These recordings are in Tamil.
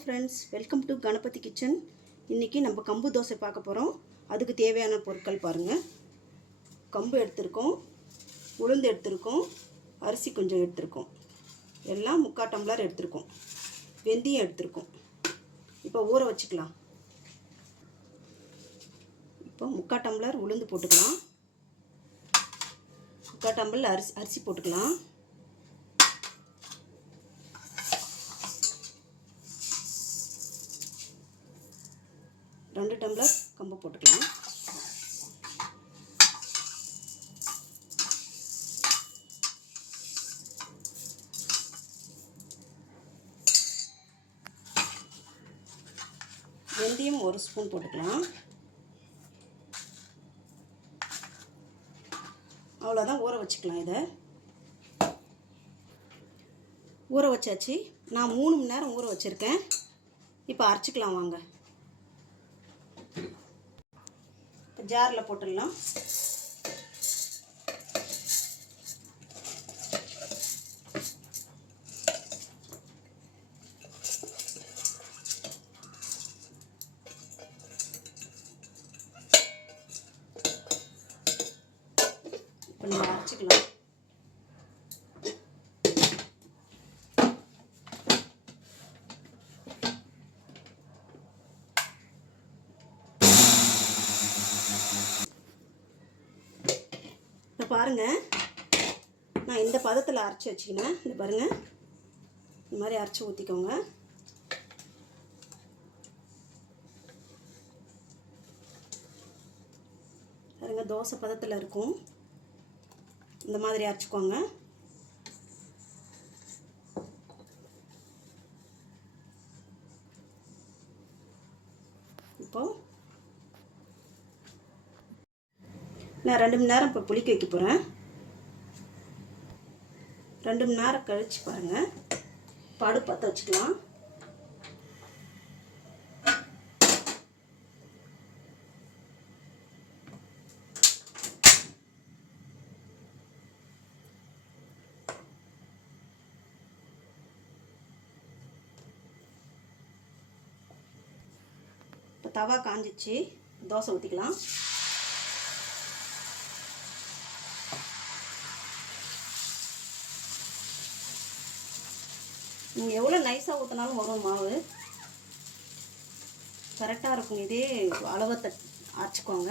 Friends, welcome to Ganapathi kitchen. இன்றைக்கி நம்ம கம்பு தோசை பார்க்க போகிறோம். அதுக்கு தேவையான பொருட்கள் பாருங்கள். கம்பு எடுத்திருக்கோம், உளுந்து எடுத்திருக்கோம், அரிசி கொஞ்சம் எடுத்திருக்கோம், எல்லாம் 3/4 டம்ளர் எடுத்திருக்கோம், வெந்தயம் எடுத்திருக்கோம். இப்போ ஊற வச்சுக்கலாம். இப்போ 3/4 டம்ளர் உளுந்து போட்டுக்கலாம், 3/4 டம்ளர் அரிசி போட்டுக்கலாம், 2 டம்ளர் கம்பு போட்டுக்கலாம். வெந்தயம் 1 ஸ்பூன் போட்டுக்கலாம். அவ்வளோதான், ஊற வச்சுக்கலாம். இதை ஊற வச்சாச்சு. நான் 3 மணி நேரம் ஊற வச்சுருக்கேன். இப்போ அரைச்சிக்கலாம் வாங்க. ஜாரில் போட்டுடலாம். இப்போ நம்ம அரைச்சிக்கலாம். இப்போ பாருங்கள், நான் இந்த பதத்தில் அரைச்சி வச்சுக்கினேன். இந்த பாருங்கள், இந்த மாதிரி அரைச்சி ஊற்றிக்கோங்க. பாருங்க, தோசை பதத்தில் இருக்கும். இந்த மாதிரி அரைச்சிக்கோங்க. இப்போது நான் 2 மணி நேரம் இப்போ புளிக்க வைக்க போகிறேன். 2 மணி நேரம் கழித்து பாருங்கள். பாடு பற்ற வச்சுக்கலாம். இப்போ தவா காஞ்சிச்சு, தோசை ஊற்றிக்கலாம். நீங்கள் எவ்வளோ நைஸாக ஊற்றினாலும் வரும் மாவு, கரெக்டாக இருக்கும். இதே அளவை அரைச்சிக்கோங்க.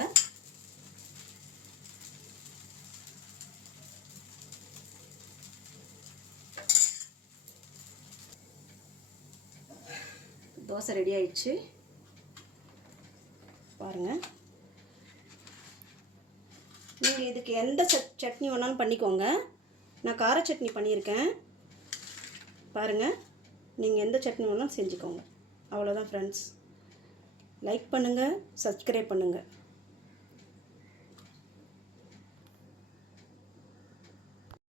தோசை ரெடி ஆயிடுச்சு பாருங்கள். நீங்கள் இதுக்கு எந்த சட்னி வேணாலும் பண்ணிக்கோங்க. நான் கார சட்னி பண்ணியிருக்கேன் பாருங்கள். நீங்கள் எந்த சட்னி வேணாலும் செஞ்சுக்கோங்க. அவ்வளோதான் ஃப்ரெண்ட்ஸ். லைக் பண்ணுங்கள், சப்ஸ்கிரைப் பண்ணுங்கள்.